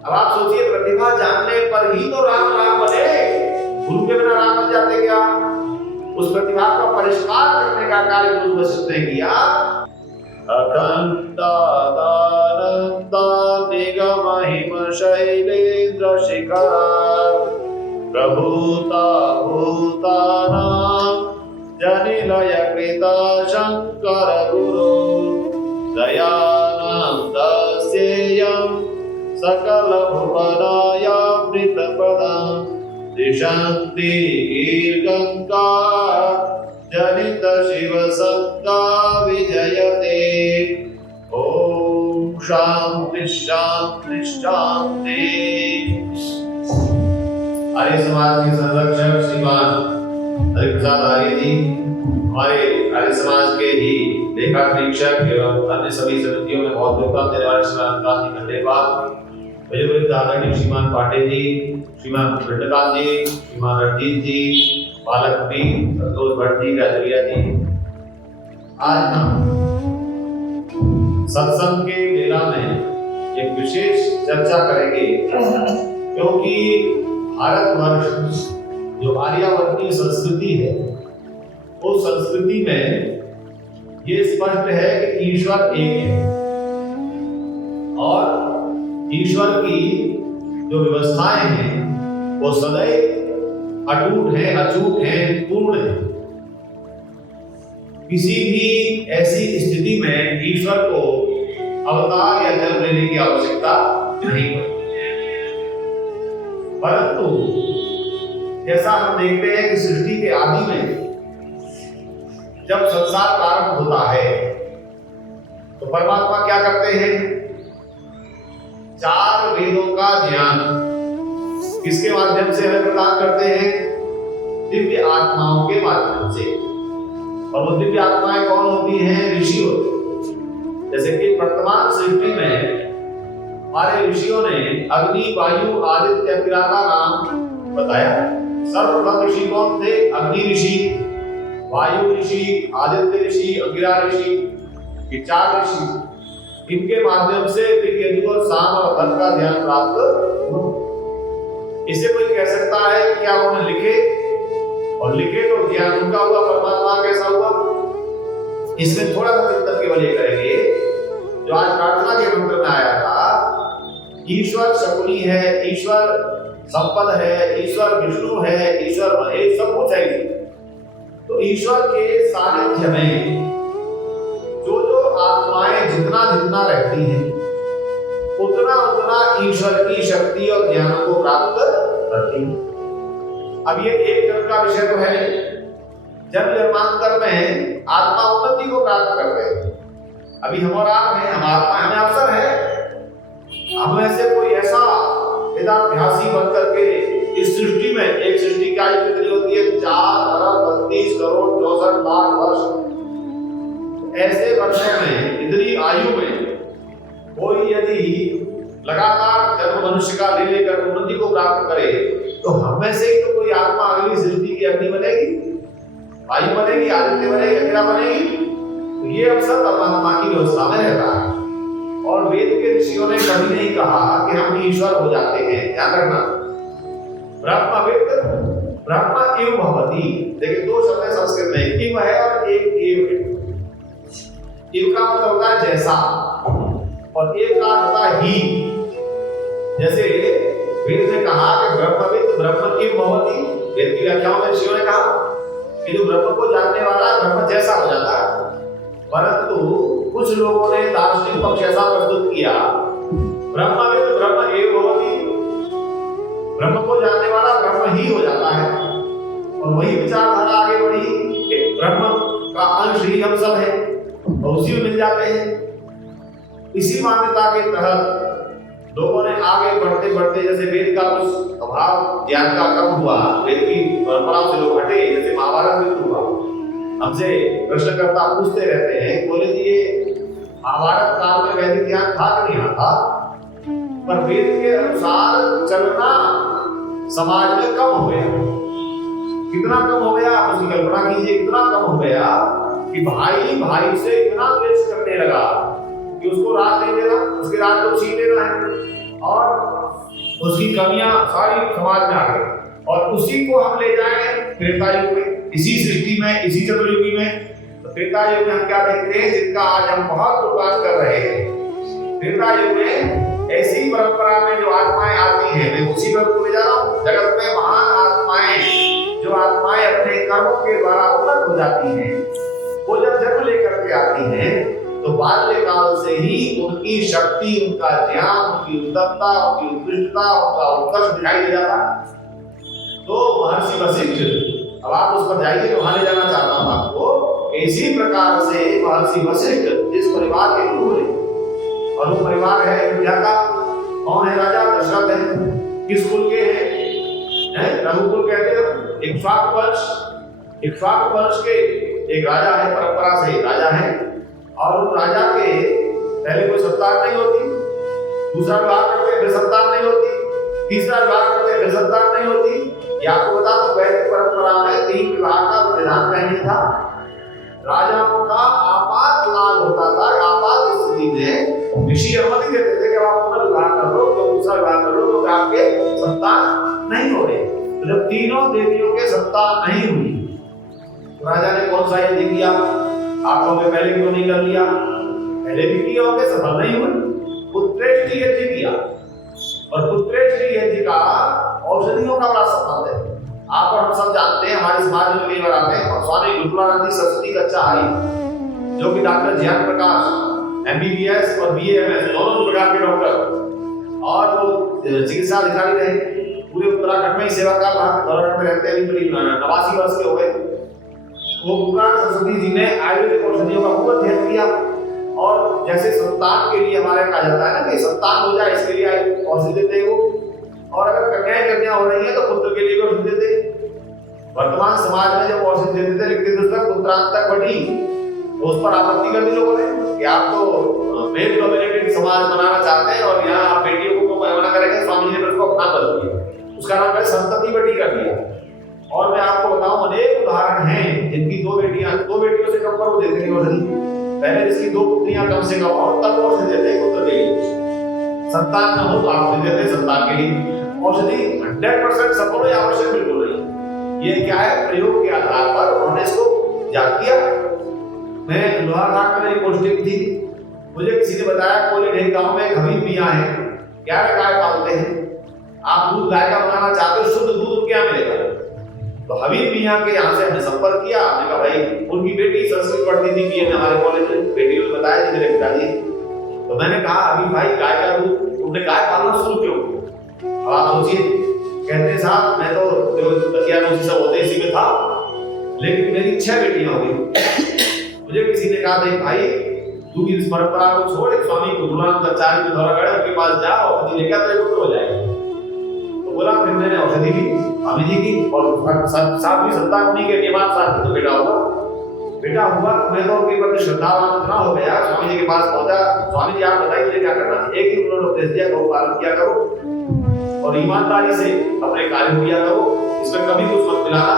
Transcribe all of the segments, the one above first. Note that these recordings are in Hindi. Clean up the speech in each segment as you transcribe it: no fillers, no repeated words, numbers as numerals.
अब आप सोचिए, प्रतिभा जानने पर ही तो राम राम बने, गुरु के बिना राम बन जाते क्या? उस प्रतिभा का परिष्कार करने का कार्य गुरु वशिष्ठ ने किया। अखंडानंदा निगम हिम शैलेन्द्र शिखरा प्रभूता भूतानां जनिलय कृता शंकर गुरु दयानंदस्येयं सकल भुवनायामृतप्रदं दिशन्ति गंगा जनित शिव सत्ता विजयते। ओम शांति शांति शांति। आर्य समाज के संरक्षक श्रीमान हरिप्रसाद आर्य जी, हमारे आर्य समाज के ही लेखा परीक्षक एवं अन्य सभी समितियों में बहुत योगदान देने वाले श्रीमान गांधी खंडेलवाल, वयोवृद्ध आदरणीय श्रीमान पांडे जी, श्रीमान खंडकांत जी, श्रीमान रणजीत जी, बालक भी संतोष भट्ट जी, राजविया जी। आज हम सत्संग के मेला में एक विशेष चर्चा करेंगे, क्योंकि भारतवर्ष जो आर्यावर्तीय संस्कृति है, उस संस्कृति में ये स्पष्ट है कि ईश्वर एक है और ईश्वर की जो व्यवस्थाएं हैं वो सदैव अटूट है, अचूक है, पूर्ण है। किसी भी ऐसी स्थिति में ईश्वर को अवतार या जन्म लेने की आवश्यकता नहीं पड़ती। परंतु जैसा हम देखते हैं कि सृष्टि के आदि में जब संसार प्रारंभ होता है तो परमात्मा क्या करते हैं? 4 वेदों का ज्ञान किसके माध्यम से हमें प्रदान करते हैं? दिव्य आत्माओं के माध्यम से। और वो दिव्य आत्माएं कौन होती हैं? ऋषि होते हैं। जैसे कि वर्तमान सृष्टि में हमारे ऋषियों ने अग्नि, वायु, आदित्य, अंगिरा का नाम बताया। सर्वप्रथम ऋषि कौन थे? अग्नि ऋषि, वायु ऋषि, आदित्य ऋषि, अंगिरा ऋषि, ये 4 ऋषि। इनके माध्यम से ऋग, यजुर, साम और अथर्व का ज्ञान प्राप्त हुआ। इसे कोई कह सकता है कि क्या उन्होंने लिखे और लिखे तो ज्ञान उनका हुआ, परमात्मा कैसा हुआ? इसमें थोड़ा सा चिंतन केवल ये करेंगे जो आज प्रार्थना के मंत्र में आया था। ईश्वर शकुनी है, ईश्वर संपद है, ईश्वर विष्णु है, ईश्वर महेश, सब कुछ है। तो ईश्वर के सानिध्य में जो जो आत्माएं जितना जितना रहती हैं उतना उतना ईश्वर की शक्ति और ज्ञान को प्राप्त करती है। अब ये एक जन्म का विषय तो है, जन्म जन्मांतर में आत्मा उन्नति को प्राप्त करते हैं। अभी हम और आप हैं, हम आत्मा, हमें अवसर है हम में से कोई ऐसा वेदाभ्यासी बन करके इस सृष्टि में, एक सृष्टि की आयु कितनी होती है? 4 अरब 32 करोड़ 64 लाख वर्ष। ऐसे वर्षों में, इतनी आयु में कोई यदि लगातार जन्म मनुष्य का ले लेकर उन्नति को प्राप्त करे तो हम में से ही तो कोई आत्मा अगली सृष्टि की अग्नि बनेगी, वायु बनेगी, आदित्य बनेगी, अंगिरा बनेगी। तो ये अवसर परमात्मा की व्यवस्था में रहता है। और वेद के ऋषियों ने कभी नहीं कहा कि हम ईश्वर हो जाते हैं। ध्यान रखना, ब्रह्मविद ब्रह्म एव भवति। देखिए 2 शब्द है संस्कृत में, इव है और एक एव है। इव का मतलब होता है जैसा और एक का होता है ही। जैसे वेद ने कहा कि ब्रह्मविद ब्रह्म एव भवति, वेद की व्याख्याओं में ऋषियों ने कहा कि जो ब्रह्म को जानने वाला ब्रह्म जैसा हो जाता है। परंतु कुछ लोगों ने दार्शनिक पक्ष ऐसा प्रस्तुत किया, ब्रह्मविद ब्रह्म एव भवति, ब्रह्म को जानने वाला ब्रह्म ही हो जाता है। और वही विचारधारा आगे बढ़ी कि ब्रह्म का अंश ही हम सब है और उसी में मिल जाते हैं। इसी मान्यता के तहत लोगों ने आगे बढ़ते बढ़ते, जैसे वेद का कुछ अभाव ज्ञान का कम हुआ, वेद की परंपरा से लोग हटे, जैसे महाभारत में हुआ। हमसे प्रश्नकर्ता पूछते रहते हैं, बोले जी ये महाभारत काल में वैदिक ज्ञान था कि नहीं था? पर वेद के अनुसार चलना समाज में कम हो गया। कितना कम हो गया आप उसकी कल्पना कीजिए। इतना कम हो गया कि भाई भाई से इतना द्वेष करने लगा कि उसको राज नहीं देना, उसके राज को छीन लेना है। और उसकी कमियां सारी समाज में आ गई, और उसी को हम ले जाएं त्रेता युग में, इसी सृष्टि में, इसी चतुर्युगी में। तो त्रेता युग में हम क्या देखते हैं, जिनका आज हम बहुत गुणगान कर रहे हैं। त्रेता युग में ऐसी परंपरा में जो आत्माएं आती हैं, मैं उसी पर बोले जा रहा हूँ, जगत में महान आत्माएं, जो आत्माएं अपने कर्मों के द्वारा उन्नत हो जाती हैं, वो जब जन्म लेकर के आती हैं तो बाल्यकाल से ही उनकी शक्ति, उनका ज्ञान, उनकी उत्तमता, उनकी उत्कृष्टता, उनका उत्कर्ष दिखाई दे जाता। तो महर्षि वशिष्ठ, अब आप उस पर जाइए, वहां ले जाना चाहता हूं आपको। इसी प्रकार से महर्षि वशिष्ठ जिस परिवार के गुरु हैं, और वो परिवार है अयोध्या का, कौन है? राजा दशरथ है। किस कुल के हैं? रघुकुल कहते हैं, इक्ष्वाकु वंश। इक्ष्वाकु वंश के एक राजा है, परंपरा से एक राजा है, और उस राजा के पहले कोई संतान नहीं होती, दूसरा विवाह करते फिर संतान नहीं होती, तीसरा विवाह करते फिर संतान नहीं होती। या आपको बता दो, वैदिक परंपरा में 3 विवाह का विधान नहीं था। राजाओं का आपात लाभ होता था, आपात स्थिति में ऋषि अनुमति देते थे कि आप अपना विवाह कर लो, तो दूसरा विवाह कर लो, तो आपके संतान नहीं हो रहे। तो जब तीनों देवियों के संतान नहीं हुई, राजा ने कौन सा यज्ञ किया? आप लोगों ने पहले क्यों नहीं कर लिया? पहले भी किए होंगे, सफल नहीं हुए। पुत्रेष्टि यज्ञ किया, और पुत्रेष्टि यज्ञ का औषधियों का बड़ा संबंध है। आप और हम सब जानते हैं, हमारे समाज में कई बार आते हैं, और स्वामी विपुलानंद सरस्वती का चाही, जो कि डॉक्टर ज्ञान प्रकाश MBBS और BAMS दोनों प्रकार के डॉक्टर, और वो चिकित्सा अधिकारी रहे, पूरे उत्तराखंड में ही सेवा कर रहा, उत्तराखंड में रहते हैं, 89 वर्ष के हो गए। वो पुराण सरस्वती जी ने आयुर्वेदिक औषधियों का खूब अध्ययन किया, और जैसे संतान के लिए हमारे कहा जाता है ना कि संतान हो जाए, इसके लिए औषधि देते हैं वो, और अगर कन्याएं हो रही है तो पुत्र के लिए भी औषधि देते हैं। वर्तमान समाज में जब औषधि देते थे, लिखते थे उसका पुत्रांतक बढ़ी, तो उस पर आपत्ति कर दी लोगों ने कि आप तो मेल डोमिनेटेड समाज बनाना चाहते हैं, और यहाँ आप बेटियों को मना करेंगे। स्वामी जी ने उसको अपना बदल दिया, उसका नाम है संतति बढ़ी कर दिया। और मैं आपको बताऊं, अनेक उदाहरण हैं जिनकी 2 बेटियों से कम पर वो देते नहीं औषधि। पहले जिसकी 2 पुत्रियां कम से कम हो, तब वो औषधि देते हैं पुत्र के लिए। संतान न हो तो आप दे देते हैं संतान के लिए औषधि। 100% सफल या आवश्यक बिल्कुल नहीं। ये क्या है? प्रयोग के आधार पर उन्होंने इसको याद किया। मैं लोहाघाट में मेरी पोस्टिंग थी, मुझे किसी ने बताया कोली ढेर गांव में हबीब मियां है, 11 गाय पालते हैं। आप दूध गाय का बनाना चाहते हो, शुद्ध दूध क्या मिलेगा? तो हबीब मियां के यहाँ से हमने संपर्क किया। हमने कहा भाई, उनकी बेटी संस्कृत पढ़ती थी बीए में हमारे कॉलेज में, बेटी ने बताया जी मेरे पिताजी। तो मैंने कहा हबीब भाई, गाय का दूध, तुमने गाय पालना शुरू क्यों? अब आप सोचिए, कहते साहब मैं तो सब होते इसी में था, लेकिन मेरी 6 बेटियां हो गई। मुझे किसी ने कहा देख भाई, तू इस परंपरा को छोड़, स्वामी गुरुनानंदाचार्य के द्वारा गए, उनके पास जा, औषधि लेकर तेरे पुत्र हो जाएगा। तो बोला, फिर मैंने औषधि की, स्वामी जी की, और सातवीं संतान उन्हीं के नियमानुसार तो बेटा हुआ। मैं तो उनके प्रति श्रद्धावान इतना हो गया, स्वामी जी के पास पहुंचा। स्वामी जी आप बताइए मुझे क्या करना है? एक ही उन्होंने उपदेश दिया, गौ पालन किया करो और ईमानदारी से अपने कार्य किया करो, इसमें कभी कुछ मत मिलाना।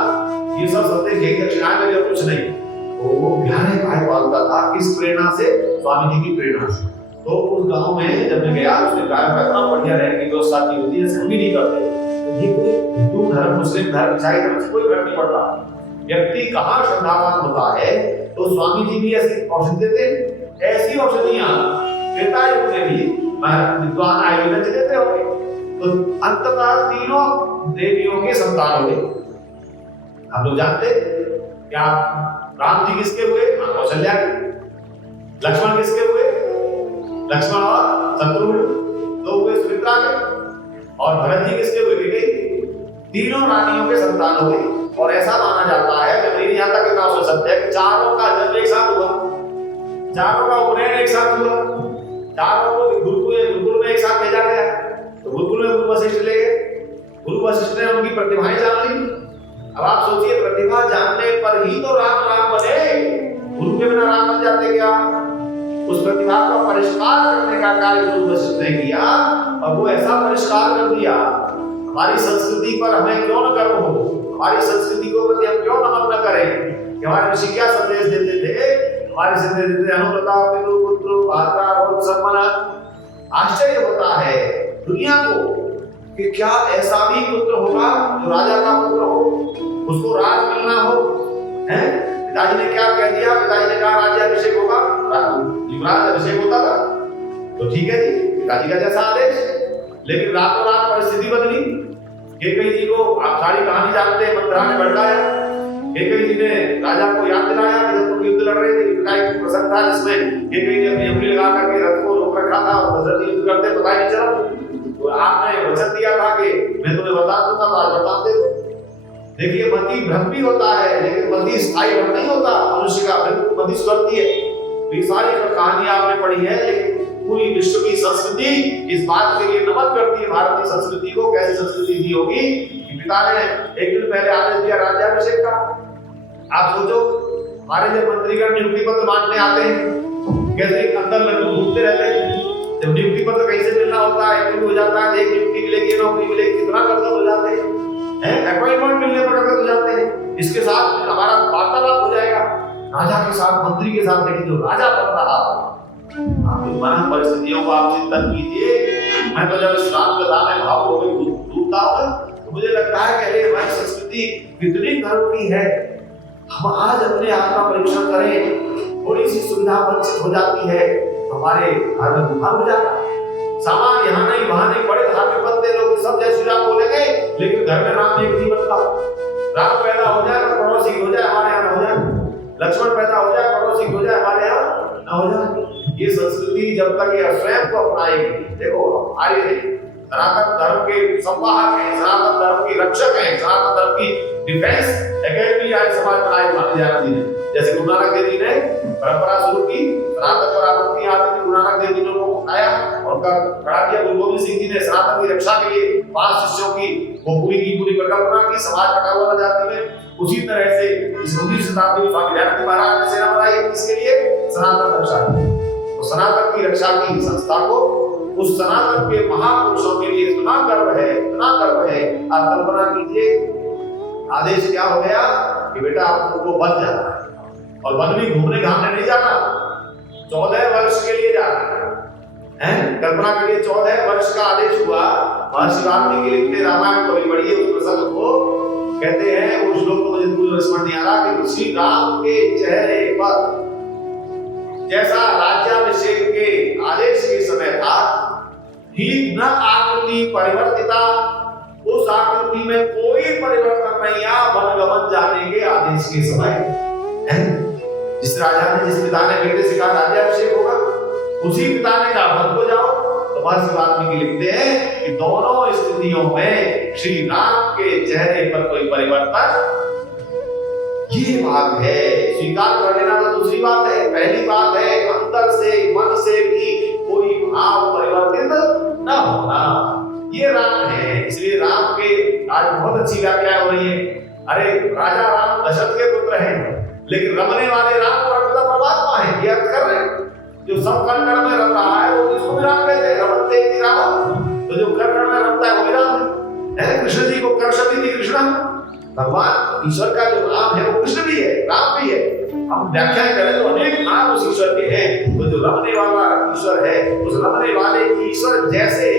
ये सब संदेश यही दक्षिणाएं में, और कुछ नहीं। तो वो बिहार गाय पालता था, किस प्रेरणा से? स्वामी जी की प्रेरणा से। तो उस गांव में जब मैं गया, उसने गाय का इतना बढ़िया रहने की व्यवस्था की होती है, हम भी नहीं करते। ये कोई हिंदू धर्म, मुस्लिम धर्म, ईसाई धर्म से कोई फर्क नहीं पड़ता। व्यक्ति कहाँ श्रद्धावान होता है, तो स्वामी जी भी ऐसी औषधि देते। ऐसी औषधियां त्रेता युग में भी विद्वान आयुर्वेद देते होंगे। तो अंततः तीनों देवियों के संतान हुए। हम लोग जानते क्या? राम जी किसके हुए? कौशल्या के। लक्ष्मण किसके हुए? लक्ष्मण और शत्रुघ्न, दो हुए सुमित्रा के। और भरत जी किसके हुए? तीनों रानियों के संतान हुए। और ऐसा माना जाता है, मैं मेरी यहाँ तक इतना सोच सकते हैं कि चारों का जन्म एक साथ हुआ, चारों का उपनयन एक साथ हुआ, चारों को गुरुकुल में एक साथ भेजा गया। तो गुरुकुल में गुरु वशिष्ठ ले गए, गुरु वशिष्ठ ने उनकी प्रतिभाएं जान ली। अब आप सोचिए, प्रतिभा जानने पर ही तो राम राम बने, गुरु के बिना राम बन जाते क्या? उस प्रतिभा को परिष्कार करने का कार्य गुरु वशिष्ठ ने किया, और वो ऐसा परिष्कार कर दिया। हमारी संस्कृति पर हमें क्यों न गर्व हो, हमारी संस्कृति को प्रति हम क्यों नमन न करें कि हमारे ऋषि क्या संदेश देते थे? हमारे संदेश देते थे अनुव्रता, पितृ, पुत्र, भात्रा और सम्मान। आश्चर्य होता है दुनिया को कि क्या ऐसा भी पुत्र होगा जो राजा का पुत्र हो, उसको राज मिलना हो। हैं? पिताजी ने क्या कह दिया? पिताजी ने कहा राज्याभिषेक होगा, युवराज अभिषेक होता था, तो ठीक है जी, पिताजी का जैसा आदेश। लेकिन रातों रात परिस्थिति बदली। केकई जी को आप सारी कहानी जानते हैं, मंत्रा ने भड़काया। केकई जी ने राजा को याद दिलाया कि जब तुम युद्ध लड़ रहे थे, युद्ध का एक प्रसंग था जिसमें केकई जी अपनी अंगुली लगा करके रथ को रोक रखा था और दशरथ युद्ध करते पता ही नहीं चला। तो आपने वचन दिया था कि मैं तुम्हें बता दूंगा, तो आज बताते हो। देखिए, मति भ्रम भी होता है, लेकिन मति स्थायी भ्रम नहीं होता। मनुष्य का मति सुधरती है। तो ये सारी कहानी आपने पढ़ी है, लेकिन पूरी विश्व की संस्कृति इस बात के लिए नमन करती है भारतीय संस्कृति को। कैसी संस्कृति दी होगी कि पिता ने एक दिन पहले आदेश दिया राज्याभिषेक का। आप सोचो, हमारे जब मंत्रीगण नियुक्ति पत्र बांटने आते हैं, कैसे अंदर लड्डू घूमते रहते हैं। जब नियुक्ति पत्र कहीं से मिलना होता है, एक हो जाता है, एक नियुक्ति मिलेगी, नौकरी मिलेगी, कितना कर्तव्य हो जाते हैं, अपॉइंटमेंट मिलने पर कर्तव्य हो जाते हैं। इसके साथ हमारा वार्तालाप हो जाएगा राजा के साथ, मंत्री के साथ। लेकिन जो राजा बन रहा हो, आप मन परिस्थितियों को आप चिंतन कीजिए। मैं तो जब इस राम कथा में भाव हो गई डूबता हूं, तो मुझे लगता है कि अरे हमारी संस्कृति कितनी गर्व की है। हम आज अपने आप का परीक्षण करें, थोड़ी सी सुविधा वंचित हो जाती है, हमारे घर में दुखा हो जाता है। सामान यहाँ नहीं वहां नहीं, बड़े धार्मिक बनते लोग सब जय श्री राम बोलेंगे, लेकिन घर में राम एक नहीं बनता। राम पैदा हो जाए तो पड़ोसी हो जाए, हमारे यहाँ हो जाए। लक्ष्मण पैदा हो जाए, पड़ोसी हो जाए, हमारे यहाँ न हो जाए। ये संस्कृति जब तक ये स्वयं को अपनाएगी, देखो हमारे सनातन धर्म के संवाहक हैं, सनातन धर्म के रक्षक हैं, सनातन धर्म की डिफेंस एकेडमी आज समाज बनाए माने जा रही है। जैसे गुरु नानक देव जी ने परंपरा शुरू की, सनातन पर आपत्ति आती थी, गुरु नानक देव जी ने उनको उठाया और उनका खड़ा किया। गुरु गोविंद सिंह जी ने सनातन की रक्षा के लिए 5 शिष्यों की वो पूरी परिकल्पना की, समाज कटा हुआ जाति में। उसी तरह से इस 19वीं शताब्दी में स्वामी दयानंद महाराज ने सेना बनाई, इसके लिए सनातन रक्षा की। तो सनातन की रक्षा की संस्था को, उस सनातन के महापुरुषों के लिए इतना गर्व है, इतना गर्व है। आप कल्पना कीजिए, आदेश क्या हो गया कि बेटा आप तुमको वन जाना है, और वन भी घूमने घामने नहीं जाना, 14 वर्ष के लिए जाना है। कल्पना करिए, 14 वर्ष का आदेश हुआ। महर्षि वाल्मीकि लिखते रामायण को पढ़िए, उस प्रसंग को कहते हैं, वो श्लोक को मुझे पूरा स्मरण नहीं आ रहा कि श्री राम के चेहरे पर जैसा राज्याभिषेक के आदेश के समय था, ही न आकृति परिवर्तिता, उस आकृति में कोई परिवर्तन नहीं आया वन गमन जाने के आदेश के समय। जिस राजा ने, जिस पिता ने बेटे से कहा राज्याभिषेक होगा, उसी पिता ने कहा वन को जाओ। तो महर्षि वाल्मीकि लिखते हैं कि दोनों स्थितियों में श्री राम के चेहरे पर कोई परिवर्तन, ये बात है। स्वीकार कर लेना तो दूसरी बात है, पहली बात है अंदर से, मन से भी कोई भाव परिवर्तित न होना। ये राम है, इसलिए राम के आज बहुत अच्छी व्याख्या हो रही है। अरे राजा राम दशरथ के पुत्र हैं, लेकिन रमने वाले राम और पिता परमात्मा है, ये अर्थ कर रहे हैं। जो सब कण कण में रम रहा है वो इसको भी राम कहते हैं, रमते ही राम। तो जो कण कण में रमता है वो भी राम है। कृष्ण जी को कर्षति थी कृष्ण, भगवान ईश्वर का जो नाम है वो कृष्ण भी है, राम भी है। हम व्याख्या करें तो अनेक नाम उस ईश्वर के हैं। तो जो रमने वाला ईश्वर है, उस रमने वाले ईश्वर जैसे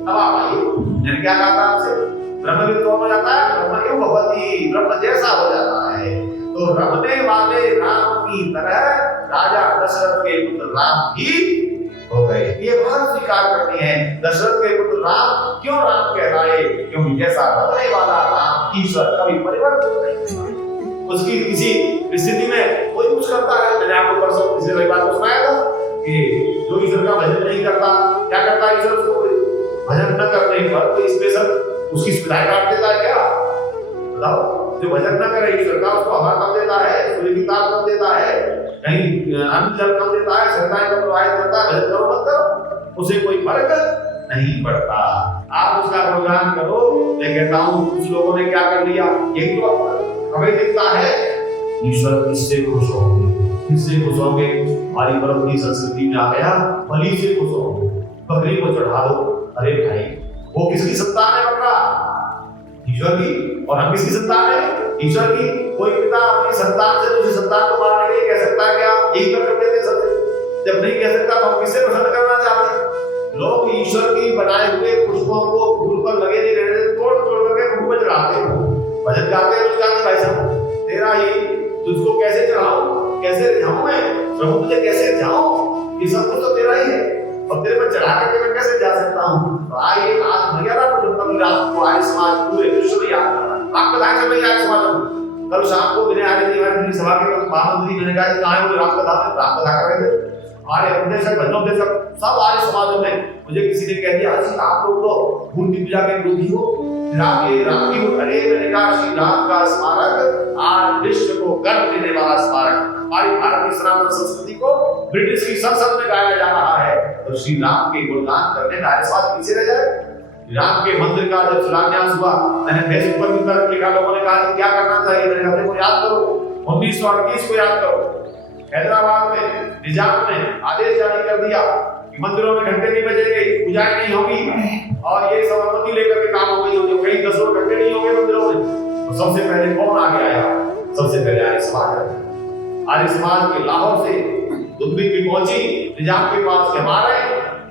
अब आप आइए, मैंने क्या कहा था आपसे, ब्रह्म विद्वान हो जाता है, ब्रह्म क्यों भगवती, ब्रह्म जैसा हो जाता है। तो रमने वाले राम की तरह राजा दशरथ के पुत्र राम ही हो गए। ये बात स्वीकार करनी है। दशरथ के पुत्र राम क्यों राम कहलाए? क्योंकि जैसा रमने वाला राम ईश्वर कभी परिवर्तित नहीं। उसकी किसी स्थिति में कोई कुछ करता है। मैंने आपको परसों पिछले रविवार को सुनाया था कि जो ईश्वर का भजन नहीं करता, क्या करता है ईश्वर? उसको भजन न करने पर कोई स्पेशल उसकी सुविधाएं काट देता है क्या? बताओ। जो भजन न करे ईश्वर का, उसको हवा कम देता है, सूर्य की ताप कम देता है, कहीं अन्न जल कम देता है, सरकार का प्रवाहित करता है। भजन करो मत करो, उसे कोई फर्क नहीं पड़ता। आप उसका गुणगान करो। मैं कहता हूँ कुछ लोगों ने क्या कर लिया, यही तो हमें दिखता है। ईश्वर किससे खुश होंगे, किससे खुश होंगे? हमारी परम की संस्कृति में आ गया, बलि से खुश होंगे, बकरी को चढ़ा दो। अरे भाई, वो किसकी संतान है बकरा? ईश्वर की। और हम किसकी संतान है? ईश्वर की। कोई पिता अपनी संतान से दूसरी संतान को मारने के लिए कह सकता है क्या? यही तो करते थे सब। जब नहीं कह सकता तो हम किससे प्रसन्न करना चाहते हैं? लोग ईश्वर की बनाए हुए पुष्पों को फूल पर लगे नहीं रहने, तोड़ तोड़ करके प्रभु को चढ़ाते हैं, भजन गाते हैं, उसका भाई साहब तेरा ही तुझको कैसे चढ़ाऊं, कैसे रिझाऊं मैं प्रभु, तुझे कैसे रिझाऊं, ये सब कुछ तो तेरा ही है और तेरे पर चढ़ा करके मैं कैसे जा सकता हूँ। तो आइए आज मर्यादा पुरुषोत्तम राम को आर्य समाज पूरे विश्व में याद करना। आपको बताया कि मैं आर्य समाज कल शाम को मेरे आर्य जीवन सभा के महामंत्री मैंने कहा कहाँ है वो राम कथा कर रहे थे, हमारे उपदेशक भजनोपदेशक सब आर्य समाजों में। मुझे किसी ने कह दिया जी आप लोग तो मूर्ति पूजा के विरोधी हो, राम की अरे मैंने कहा श्री राम का स्मारक आज विश्व को गर्व देने वाला स्मारक, हमारी भारत की सनातन संस्कृति को ब्रिटिश की संसद में गाया जा रहा है, तो श्री राम के गुणगान करने में आर्य समाज पीछे रह जाए। राम के मंदिर का जब शिलान्यास हुआ, मैंने फेसबुक पर भी कर लिखा, लोगों ने कहा क्या करना चाहिए, मैंने कहा देखो याद करो 1938 को याद करो, हैदराबाद में निजाम ने आदेश जारी कर दिया कि मंदिरों में घंटे नहीं बजेंगे, पूजाएं नहीं होगी और ये सब अनुमति लेकर के काम होगी, जो कहीं 10 घंटे नहीं होंगे मंदिरों में। तो सबसे पहले कौन आगे आया, सबसे पहले आर्य समाज। आर्य समाज के लाहौर से दुबई की पहुंची निजाम के पास के हमारे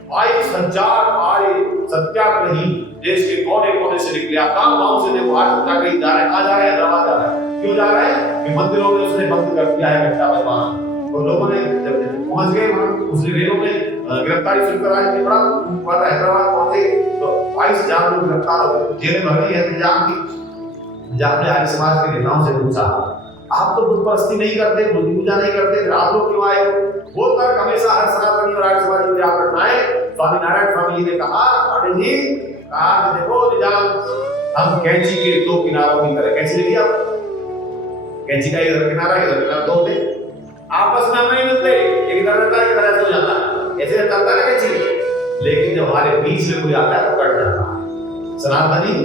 22,000 आर्य सत्याग्रही देश के कोने कोने से निकले। आप गांव से देखो आज सत्याग्रही जा रहे हैं, कहाँ जा रहे हैं, हैदराबाद जा रहे हैं। क्यों जा रहे हैं कि मंदिरों में उसने बंद कर दिया है घंटा बजवाना। तो लोगों ने जब पहुंच गए उस रेलों में गिरफ्तारी शुरू करा दी, बड़ा पता हैदराबाद पहुंचे तो 22,000 लोग गिरफ्तार हो गए, जेल भर गई है निजाम की। निजाम ने आर्य समाज के नेताओं से पूछा आप तो बुत परस्ती नहीं करते, मूर्ति पूजा नहीं करते, फिर आप लोग क्यों आए हो? वो तर्क हमेशा हर सनातनी और आर्य समाज में याद रखना है। स्वामी नारायण स्वामी जी ने कहा पाटिल जी कहा कि देखो निजाम हम कैंची के 2 किनारों की तरह, कैंची देखिए आप, कैंची का इधर किनारा इधर किनारा 2 थे, आपस में हम नहीं मिलते, एक इधर रहता है एक इधर हो जाता है, ऐसे चलता है कैंची। लेकिन जब हमारे बीच में कोई आता है तो कट जाता है। सनातनी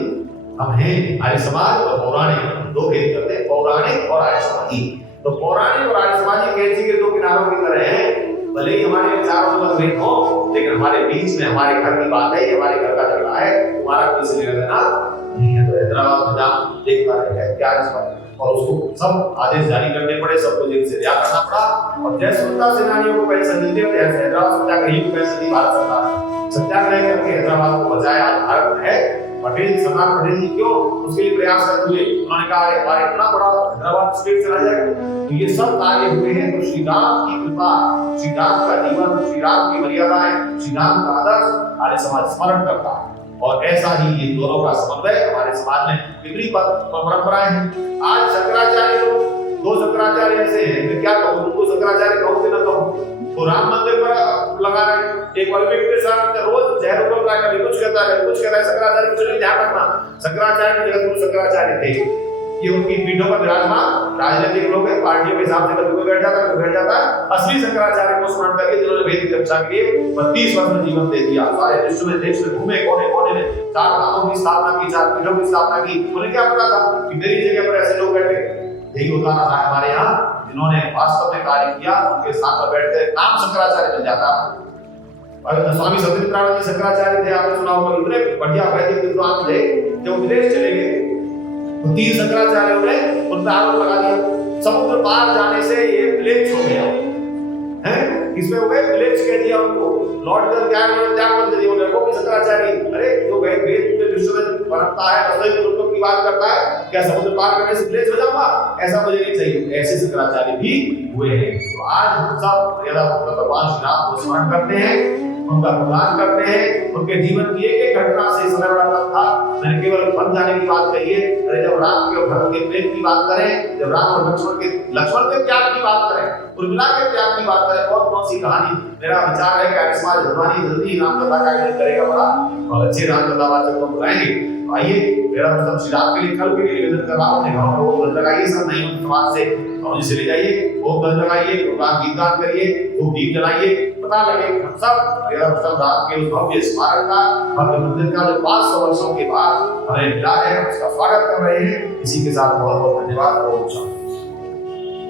हम हैं आर्य समाज और पौराणिक, 2 भेद करते हैं, पौराणिक और आर्य समाजी। तो पौराणिक और आर्य समाजी कैंची के 2 किनारों की तरह हैं, भले ही हमारे विचारों में मतभेद हो, लेकिन हमारे बीच में हमारे घर की बात है, हमारे घर का झगड़ा है, तुम्हारा किसी लेना देना नहीं है। तो हैदराबाद निजाम देखता रहेगा क्या और उसको सब आदेश जारी करने पड़े, सबको जेल से रिहा करना पड़ा। और जय स्वतंत्रता सेनानियों को पेंशन मिलती है, हैदराबाद सत्याग्रही को पेंशन दी भारत सरकार, सत्याग्रह करके हैदराबाद को बचाया। आज भारत है पटेल, सरदार पटेल जी क्यों उसके लिए प्रयास करते हुए, उन्होंने कहा हमारे इतना बड़ा हैदराबाद स्टेट चला जाएगा। तो ये सब कार्य हुए हैं तो श्री राम की कृपा, श्री राम का जीवन, श्री राम की मर्यादाएं, श्री राम का आदर्श आर्य समाज स्मरण करता है। और ऐसा ही ये दोनों का समन्वय हमारे समाज में कितनी परंपराएं हैं। आज शंकराचार्य लोग 2 शंकराचार्य ऐसे हैं, मैं क्या कहूँ उनको शंकराचार्य कहूँ कि न कहूँ, तो राम मंदिर पर लगा रहे हैं, एक वाल्मीकि के साथ रोज जहर उगल रहा है, कभी कुछ कहता है कभी कुछ कहता है। शंकराचार्य कुछ नहीं, ध्यान रखना शंकराचार्य के जगत गुरु शंकराचार्य थे, ये उनकी पीठों पर विराजमान राजनीतिक लोग हैं, पार्टियों के हिसाब से कभी कोई बैठ जाता है कभी बैठ जाता है। असली शंकराचार्य को स्मरण करके जिन्होंने वेद की रक्षा के लिए 32 वर्ष में जीवन दे दिया, सारे विश्व में देश में घूमे, कोने कोने में 4 धामों की स्थापना की, 4 पीठों की स्थापना की। उन्हें क्या पता था कि मेरी जगह पर ऐसे लोग बैठे। यही होता रहा है हमारे यहाँ, जिन्होंने वास्तव में कार्य किया उनके साथ में बैठते नाम शंकराचार्य मिल जाता। और स्वामी सत्यनारायण जी शंकराचार्य थे, आपने सुना होगा, इतने बढ़िया वैदिक विद्वान थे, जब विदेश चले गए तो 3 शंकराचार्यों ने उन पर आरोप लगा दिया, समुद्र पार जाने से ये प्लेग हो गया है, इसमें हो गए प्लेग कह दिया उनको, लौट कर क्या बोलते थे वो लड़कों की शंकराचार्य, अरे जो वेद में विश्व में परंपरा है असली लोगों की बात करता है, क्या समुद्र पार करने से प्लेग हो जाऊंगा, ऐसा मुझे नहीं चाहिए। ऐसे शंकराचार्य भी हुए हैं। तो आज हम सब भगवान श्री राम को स्मरण करते हैं, उनका गुणगान करते हैं, उनके जीवन की एक घटना से समय बड़ा था। मैंने केवल बन जाने की बात कही है, अरे जब राम के और भरत के प्रेम की बात करें, जब राम और लक्ष्मण के त्याग की बात करें, उर्मिला के त्याग की बात करें, और कौन सी कहानी। मेरा विचार है कि आर्य समाज धर्मानी जल्दी राम कथा का आयोजन करेगा बड़ा, और अच्छे राम कथावाचक को बुलाएंगे। आइए मेरा मतलब श्री राम के लिए कल के लिए निवेदन कर रहा हूँ, अपने घरों में वो गल लगाइए, सब नहीं समाज से और जिसे ले जाइए वो गल लगाइए, गीत गान करिए, वो दीप जलाइए, पता लगे हम सब मेरा मतलब राम के उस भव्य स्मारक का, भव्य मंदिर का जो 500 वर्षों के बाद हमें मिला है, उसका स्वागत कर रहे हैं। इसी के साथ बहुत बहुत धन्यवाद।